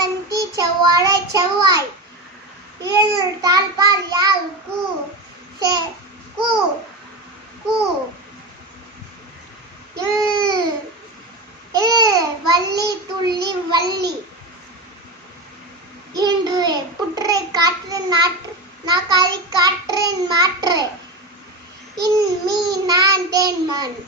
செவ்வழந்தி செவ்வாழை செவ்வாய் ஏழு தாழ்பால் யாழ் கூ கூ கூ வள்ளி துள்ளி வள்ளி இன்று புற்றை காற்று நாற்று நாக்காளி காற்றின் மாற்று இன் மீ நான் தேன்மான்